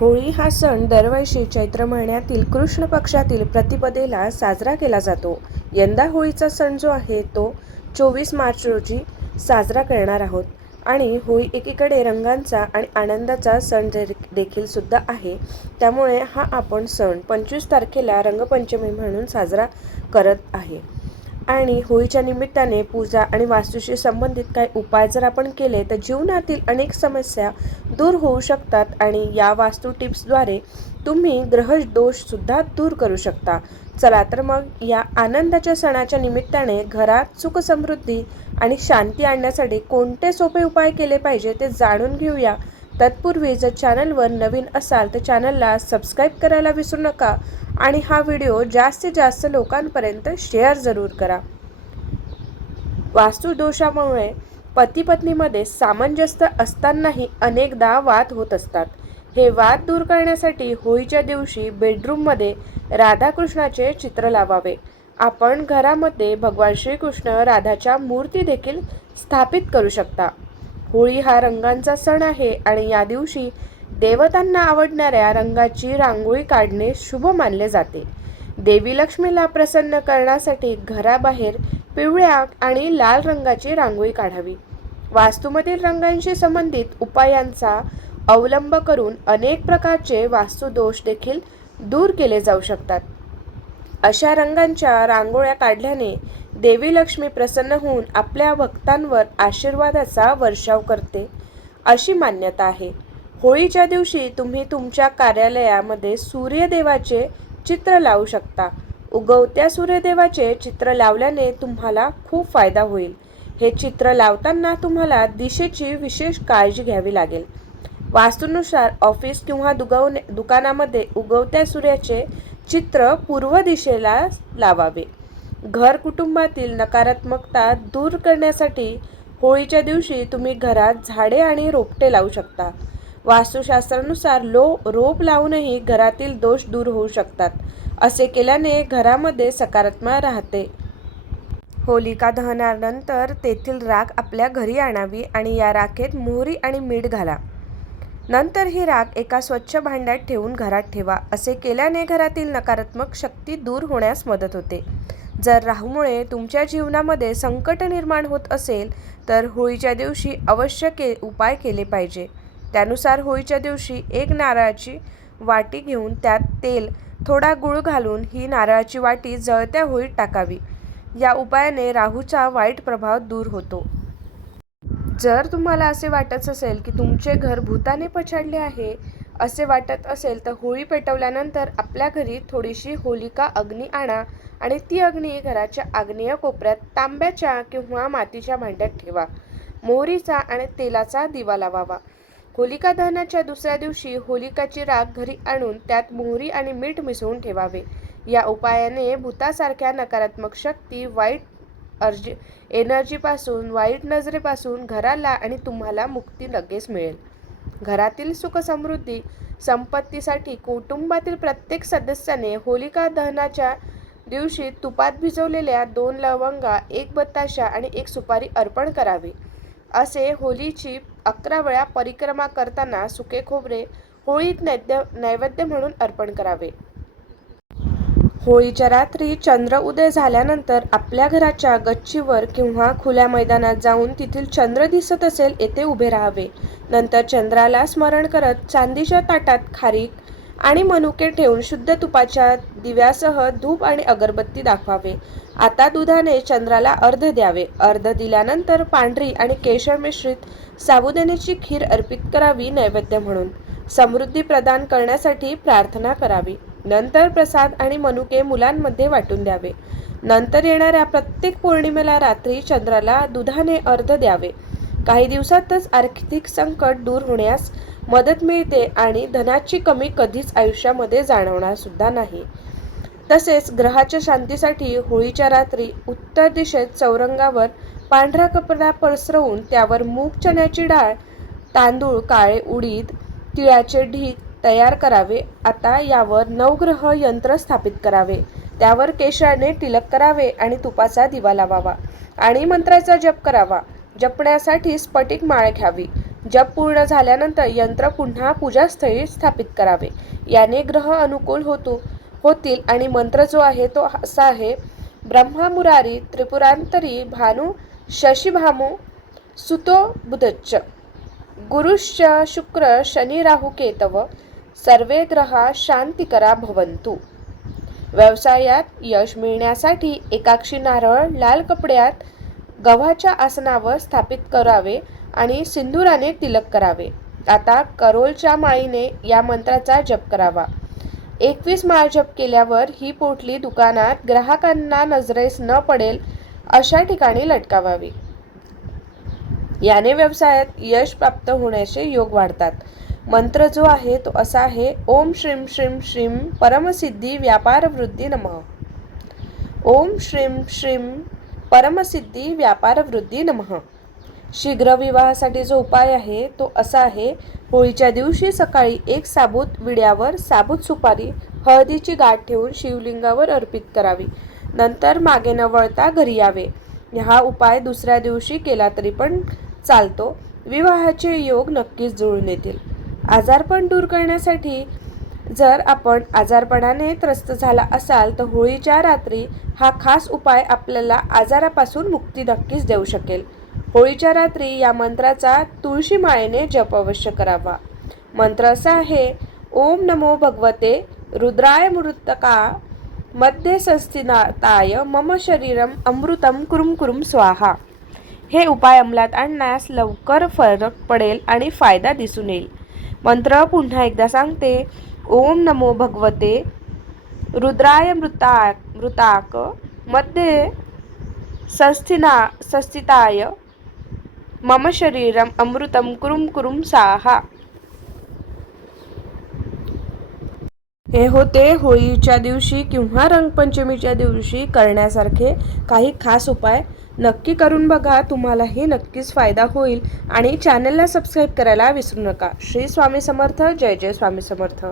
होळी हा सण दरवर्षी चैत्र महिन्यातील कृष्ण पक्षातील प्रतिपदेला साजरा केला जातो. यंदा होळीचा सण जो आहे तो चोवीस मार्च रोजी साजरा करणार आहोत. आणि होळी एकीकडे रंगांचा आणि आनंदाचा सण देखील सुद्धा आहे. त्यामुळे हा आपण सण पंचवीस तारखेला रंगपंचमी म्हणून साजरा करत आहे. आणि होळीच्या निमित्ताने पूजा आणि वास्तूशी संबंधित काही उपाय जर आपण केले तर जीवनातील अनेक समस्या दूर होऊ शकतात आणि या वास्तू टिप्सद्वारे तुम्ही ग्रह दोषसुद्धा दूर करू शकता. चला तर मग या आनंदाच्या सणाच्या निमित्ताने घरात सुख समृद्धी आणि शांती आणण्यासाठी कोणते सोपे उपाय केले पाहिजे ते जाणून घेऊया. तत्पूर्वी जर चॅनलवर नवीन असाल तर चॅनलला सबस्क्राईब करायला विसरू नका आणि हा व्हिडिओ जास्तीत जास्त लोकांपर्यंत शेअर जरूर करा. वास्तुदोषामुळे पती पत्नीमध्ये सामंजस्य असतानाही अनेकदा वाद होत असतात. हे वाद दूर करण्यासाठी होळीच्या दिवशी बेडरूममध्ये राधाकृष्णाचे चित्र लावावे. आपण घरामध्ये भगवान श्रीकृष्ण राधाच्या मूर्ती देखील स्थापित करू शकता. होळी हा रंगांचा सण आहे आणि या दिवशी देवतांना आवडणाऱ्या रंगाची रांगोळी काढणे शुभ मानले जाते. देवी लक्ष्मीला प्रसन्न करण्यासाठी घराबाहेर पिवळ्या आणि लाल रंगाची रांगोळी काढावी. वास्तूमधील रंगांशी संबंधित उपायांचा अवलंब करून अनेक प्रकारचे वास्तुदोष देखील दूर केले जाऊ शकतात. अशा रंगांच्या रांगोळ्या काढल्याने देवी लक्ष्मी प्रसन्न होऊन आपल्या भक्तांवर आशीर्वादाचा वर्षाव करते अशी मान्यता आहे. होळीच्या दिवशी तुम्ही तुमच्या कार्यालयामध्ये सूर्यदेवाचे चित्र लावू शकता. उगवत्या सूर्यदेवाचे चित्र लावल्याने तुम्हाला खूप फायदा होईल. हे चित्र लावताना तुम्हाला दिशेची विशेष काळजी घ्यावी लागेल. वास्तूनुसार ऑफिस किंवा दुगवणे दुकानामध्ये उगवत्या सूर्याचे चित्र पूर्व दिशेला लावावे. घर कुटुंबातील नकारात्मकता दूर करण्यासाठी होळीच्या दिवशी तुम्ही घरात झाडे आणि रोपटे लावू शकता. वास्तुशास्त्रानुसार लो रोप लावूनही घरातील दोष दूर होऊ शकतात असे केल्याने घरामध्ये सकारात्मक राहते. होलिका दहनानंतर तेथील राख आपल्या घरी आणावी आणि या राखेत मोहरी आणि मीठ घाला. नंतर ही राख एका स्वच्छ भांड्यात ठेवून घरात ठेवा असे केल्याने घरातील नकारात्मक शक्ती दूर होण्यास मदत होते. जर राहूमुळे तुमच्या जीवनामध्ये संकट निर्माण होत असेल तर होळीच्या दिवशी अवश्य के उपाय केले पाहिजे. त्यानुसार होळीच्या दिवशी एक नारळाची वाटी घेऊन त्यात तेल थोडा गुळ घालून ही नारळाची वाटी जळत्या होळीत टाकावी. या उपायाने राहूचा वाईट प्रभाव दूर होतो. जर तुम्हाला असे वाटत असेल की तुमचे घर भूताने पछाडले आहे असे वाटत असेल तर होळी पेटवल्यानंतर आपल्या घरी थोडीशी होलिका अग्नी आणा आणि ती अग्नी घराच्या आग्नेय कोपऱ्यात तांब्याच्या किंवा मातीच्या भांड्यात ठेवा. मोहरीचा आणि तेलाचा दिवा लावावा. होलिका दहनाच्या दुसऱ्या दिवशी होलिकाची राख घरी आणून त्यात मोहरी आणि मीठ मिसळून ठेवावे. या उपायाने भूतासारख्या नकारात्मक शक्ती वाईट अर्जी एनर्जीपासून वाईट नजरेपासून घराला आणि तुम्हाला मुक्ती लगेच मिळेल. घरातील सुख समृद्धी संपत्तीसाठी कुटुंबातील प्रत्येक सदस्याने होलिका दहनाच्या दिवशी तुपात भिजवलेल्या दोन लवंगा एक बताशा आणि एक सुपारी अर्पण करावे. असे होलीची अकरा वेळा परिक्रमा करताना सुके खोबरे होळीत नैद्य नैवेद्य म्हणून अर्पण करावे. होळीच्या रात्री चंद्र उदय झाल्यानंतर आपल्या घराच्या गच्चीवर किंवा खुल्या मैदानात जाऊन तेथील चंद्र दिसत असेल येथे उभे राहावे. नंतर चंद्राला स्मरण करत चांदीच्या ताटात खारीक आणि मनुके ठेवून शुद्ध तुपाच्या दिव्यासह धूप आणि अगरबत्ती दाखवावे. आता दुधाने चंद्राला अर्ध द्यावे. अर्ध दिल्यानंतर पांढरी आणि केशर मिश्रित साबुदाण्याची खीर अर्पित करावी नैवेद्य म्हणून. समृद्धी प्रदान करण्यासाठी प्रार्थना करावी. नंतर प्रसाद आणि मनुके मुलांमध्ये वाटून द्यावे. नंतर येणाऱ्या प्रत्येक पौर्णिमेला रात्री चंद्राला दुधाने अर्ध द्यावे. काही दिवसातच आर्थिक संकट दूर होण्यास मदत मिळते आणि धनाची कमी कधीच आयुष्यामध्ये जाणवणार सुद्धा नाही. तसेच ग्रहाच्या शांतीसाठी होळीच्या रात्री उत्तर दिशेत चौरंगावर पांढरा कपडा पसरवून त्यावर मूग चण्याची डाळ तांदूळ काळे उडीद तिळाचे ढीग तयार करावे. आता यावर नवग्रह यंत्र स्थापित करावे. त्यावर केशराने टिलक करावे आणि तुपाचा दिवा लावावा आणि मंत्राचा जप करावा. जपण्यासाठी स्फटिक माळ घ्यावी. जप पूर्ण झाल्यानंतर यंत्र पुन्हा पूजास्थळी स्थापित करावे. याने ग्रह अनुकूल होतो होतील आणि मंत्र जो आहे तो असा आहे ब्रह्मामुरारी त्रिपुरांतरी भानु शशिभामु सुतो बुधच्च. गुरुश्च शुक्र शनी राहू केतव. सर्वे ग्रहा शांतिकरा भवंतु व्यवसायात यश मिळण्यासाठी एकाक्षी नारळ लाल कपड्यात गव्हाच्या आसनावर स्थापित करावे आणि सिंदुराने तिलक करावे. आता करोलच्या माळीने या मंत्राचा जप करावा. एकवीस माळ जप केल्यावर ही पोटली दुकानात ग्राहकांना नजरेस न पडेल अशा ठिकाणी लटकावावी. याने व्यवसायात यश प्राप्त होण्याचे योग वाढतात. मंत्र जो आहे तो असा आहे ओम श्रीम श्रीम श्रीम परमसिद्धी व्यापार वृद्धी नमः. ओम श्रीम श्रीम परमसिद्धी व्यापार वृद्धी नमः. शीघ्र विवाहासाठी जो उपाय आहे तो असा आहे होळीच्या दिवशी सकाळी एक साबूत विड्यावर साबूत सुपारी हळदीची गाठ ठेवून शिवलिंगावर अर्पित करावी. नंतर मागे न वळता घरी यावे. हा उपाय दुसऱ्या दिवशी केला तरी पण चालतो. विवाहाचे योग नक्कीच जुळून येतील. आजारपण दूर करण्यासाठी जर आपण आजारपणाने त्रस्त झाला असाल तर होळीच्या रात्री हा खास उपाय आपल्याला आजारापासून मुक्ती नक्कीच देऊ शकेल. होळीच्या रात्री या मंत्राचा तुळशी माळेने जप अवश्य करावा. मंत्र असा आहे ओम नमो भगवते रुद्राय मृतका मध्ये संस्थिनाताय मम शरीरम अमृतम कुरुम कुरुम स्वाहा. हे उपाय अंमलात आणण्यास लवकर फरक पडेल आणि फायदा दिसून येईल. मंत्र पुन्हा एकदा सांगते. ओम नमो भगवते. रुद्राय मृता मृताक. मध्ये संस्थिना संस्थिताय. मम शरीरम अमृतम कुरुम कुरुम साहा. हे होते होळीच्या दिवशी किंवा रंगपंचमीच्या दिवशी करण्यासारखे काही खास उपाय. नक्की करून बघा तुम्हालाही नक्कीच फायदा होईल. आणि चॅनलला सबस्क्राईब करायला विसरू नका. श्री स्वामी समर्थ जय जय स्वामी समर्थ.